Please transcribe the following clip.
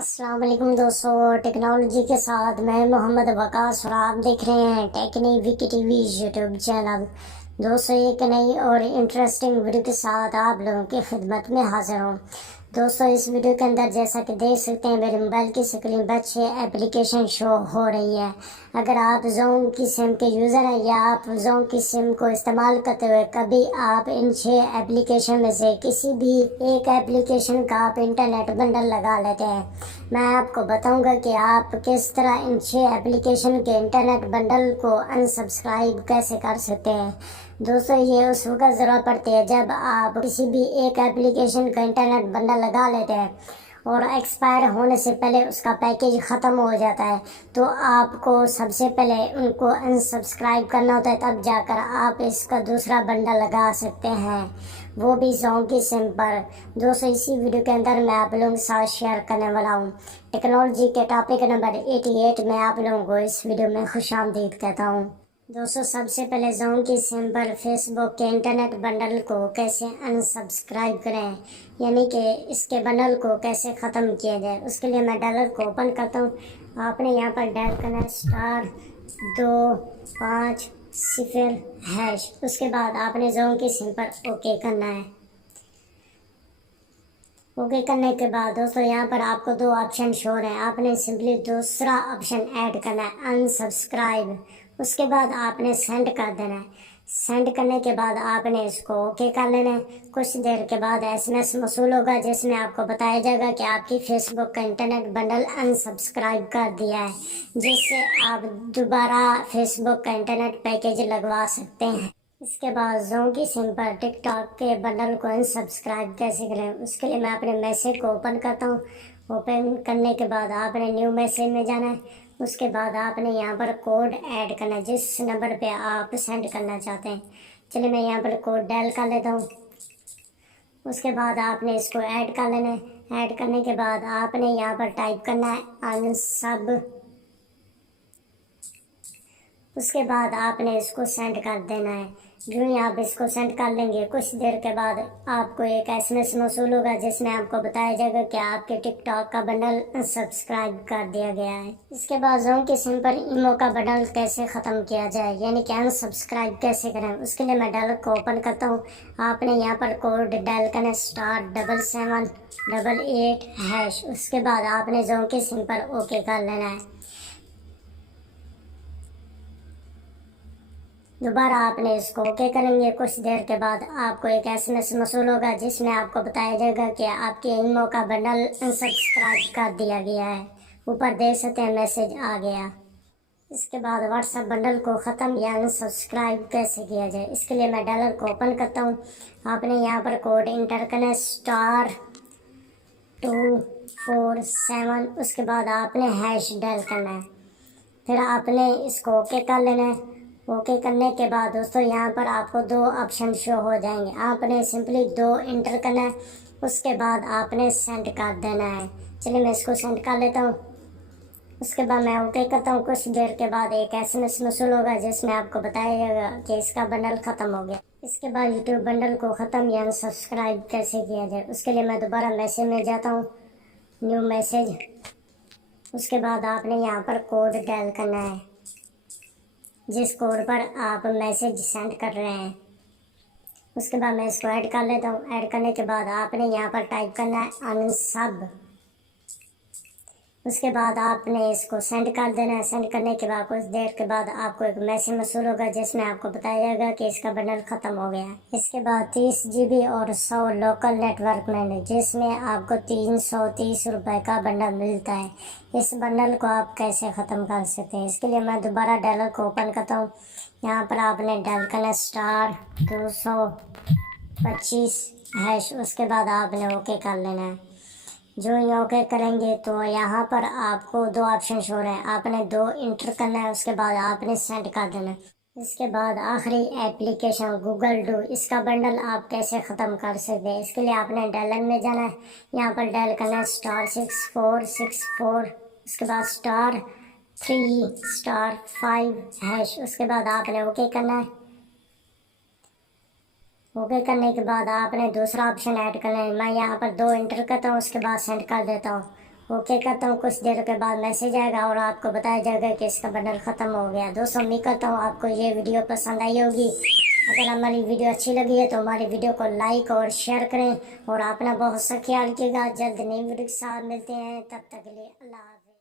अस्सलाम वालेकुम दोस्तों, टेक्नोलॉजी के साथ मैं मोहम्मद वकास और आप देख रहे हैं टेक्नी विकी टीवी यूट्यूब चैनल। दोस्तों, एक नई और इंटरेस्टिंग वीडियो के साथ आप लोगों की खिदमत में हाजिर हूँ। दोस्तों, इस वीडियो के अंदर जैसा कि देख सकते हैं मेरे मोबाइल की स्क्रीन पर 6 एप्लीकेशन शो हो रही है। अगर आप जोम की सिम के यूज़र हैं या आप जोम की सिम को इस्तेमाल करते हुए कभी आप इन 6 एप्लीकेशन में से किसी भी एक एप्लीकेशन का आप इंटरनेट बंडल लगा लेते हैं, मैं आपको बताऊंगा कि आप किस तरह इन 6 एप्लीकेशन के इंटरनेट बंडल को अनसब्सक्राइब कैसे कर सकते हैं। दोस्तों, ये उस वक्त ज़रूरत पड़ती है जब आप किसी भी एक एप्लीकेशन का इंटरनेट बंडल लगा लेते हैं और एक्सपायर होने से पहले उसका पैकेज ख़त्म हो जाता है, तो आपको सबसे पहले उनको अनसब्सक्राइब करना होता है, तब जाकर आप इसका दूसरा बंडल लगा सकते हैं, वो भी जोम की सिम पर। दोस्तों, इसी वीडियो के अंदर मैं आप लोगों के साथ शेयर करने वाला हूँ टेक्नोलॉजी के टॉपिक नंबर 88 में आप लोगों को इस वीडियो में खुशामदीद कहता हूँ। दोस्तों, सबसे पहले जोम की सिम पर फेसबुक के इंटरनेट बंडल को कैसे अनसब्सक्राइब करें, यानी कि इसके बंडल को कैसे ख़त्म किया जाए, उसके लिए मैं डायलर को ओपन करता हूँ। आपने यहाँ पर डायल करना है *250#। उसके बाद आपने जोम की सिम पर ओके करना है। ओके करने के बाद दोस्तों, यहाँ पर आपको 2 ऑप्शन शो हो रहे हैं। आपने सिंपली दूसरा ऑप्शन ऐड करना है, अनसब्सक्राइब। उसके बाद आपने सेंड कर देना है। सेंड करने के बाद आपने इसको ओके कर लेना है। कुछ देर के बाद SMS मौसूल होगा जिसमें आपको बताया जाएगा कि आपकी फेसबुक का इंटरनेट बंडल अनसब्सक्राइब कर दिया है, जिससे आप दोबारा फेसबुक का इंटरनेट पैकेज लगवा सकते हैं। इसके बाद जोम की सिम पर टिकटॉक के बंडल को अनसब्सक्राइब कैसे करें, उसके लिए मैं अपने मैसेज को ओपन करता हूँ। ओपन करने के बाद आपने न्यू मैसेज में जाना है। उसके बाद आपने यहाँ पर कोड ऐड करना है जिस नंबर पे आप सेंड करना चाहते हैं। चलिए, मैं यहाँ पर कोड डायल कर लेता हूँ। उसके बाद आपने इसको ऐड कर लेना है। ऐड करने के बाद आपने यहाँ पर टाइप करना है अनसब। उसके बाद आपने इसको सेंड कर देना है। जो ही आप इसको सेंड कर लेंगे, कुछ देर के बाद आपको एक SMS मौसूल होगा जिसमें आपको बताया जाएगा कि आपके टिकटॉक का बंडल सब्सक्राइब कर दिया गया है। इसके बाद जोम की सिम पर इमो का बंडल कैसे ख़त्म किया जाए, यानी कि अनसब्सक्राइब कैसे करें, उसके लिए मैं डायल को ओपन करता हूँ। आपने यहाँ पर कोड डायल करना *7788#। उसके बाद आपने जोम की सिम पर ओके कर लेना है। दोबारा आपने इसको ओके करेंगे। कुछ देर के बाद आपको एक SMS मौसूल होगा जिसमें आपको बताया जाएगा कि आपके इमो का बंडल अनसब्सक्राइब कर दिया गया है। ऊपर देख सकते हैं मैसेज आ गया। इसके बाद व्हाट्सएप बंडल को ख़त्म या अनसब्सक्राइब कैसे किया जाए, इसके लिए मैं डायलर को ओपन करता हूँ। आपने यहाँ पर कोड इंटर करना *247। उसके बाद आपने हैश डायल करना है। फिर आपने इसको ओके कर लेना है। ओके करने के बाद दोस्तों, यहाँ पर आपको 2 ऑप्शन शो हो जाएंगे। आपने सिंपली 2 इंटर करना है। उसके बाद आपने सेंड कर देना है। चलिए, मैं इसको सेंड कर लेता हूँ। उसके बाद मैं ओके करता हूँ। कुछ देर के बाद एक SMS मौसूल होगा जिसमें आपको बताया जाएगा कि इसका बंडल ख़त्म हो गया। इसके बाद यूट्यूब बंडल को ख़त्म या सब्सक्राइब कैसे किया जाए, उसके लिए मैं दोबारा मैसेज में जाता हूँ, न्यू मैसेज। उसके बाद आपने यहाँ पर कोड डायल करना है जिस कोड पर आप मैसेज सेंड कर रहे हैं। उसके बाद मैं इसको ऐड कर लेता हूँ। ऐड करने के बाद आपने यहाँ पर टाइप करना है अनसब। उसके बाद आपने इसको सेंड कर देना है। सेंड करने के बाद कुछ देर के बाद आपको एक मैसेज मौसूल होगा जिसमें आपको बताया जाएगा कि इसका बंडल ख़त्म हो गया है। इसके बाद 30 GB और 100 लोकल नेटवर्क में, जिसमें आपको 330 रुपये का बंडल मिलता है। इस बंडल को आप कैसे ख़त्म कर सकते हैं, इसके लिए मैं दोबारा डायलर को ओपन करता हूँ। यहाँ पर आपने डायल करना *225#। उसके बाद आपने ओके कर लेना है। जो ही ओके करेंगे तो यहाँ पर आपको 2 ऑप्शन शो रहे हैं। आपने 2 इंटर करना है। उसके बाद आपने सेंड कर देना है। इसके बाद आखिरी एप्लीकेशन गूगल डू, इसका बंडल आप कैसे ख़त्म कर सकते हैं, इसके लिए आपने डायलर में जाना है। यहाँ पर डायल करना है *6464। उसके बाद *3*5#। उसके बाद आपने ओके करना है। ओके करने के बाद आपने दूसरा ऑप्शन ऐड करना है। मैं यहाँ पर 2 इंटर करता हूँ, उसके बाद सेंड कर देता हूँ। ओके करता हूँ। कुछ देर के बाद मैसेज आएगा और आपको बताया जाएगा कि इसका बंडल ख़त्म हो गया। दोस्तों उम्मीद करता हूँ आपको ये वीडियो पसंद आई होगी। अगर हमारी वीडियो अच्छी लगी है तो हमारी वीडियो को लाइक और शेयर करें और अपना बहुत सा ख्याल रखिएगा। जल्द नई वीडियो के साथ मिलते हैं, तब तक के लिए अल्लाह।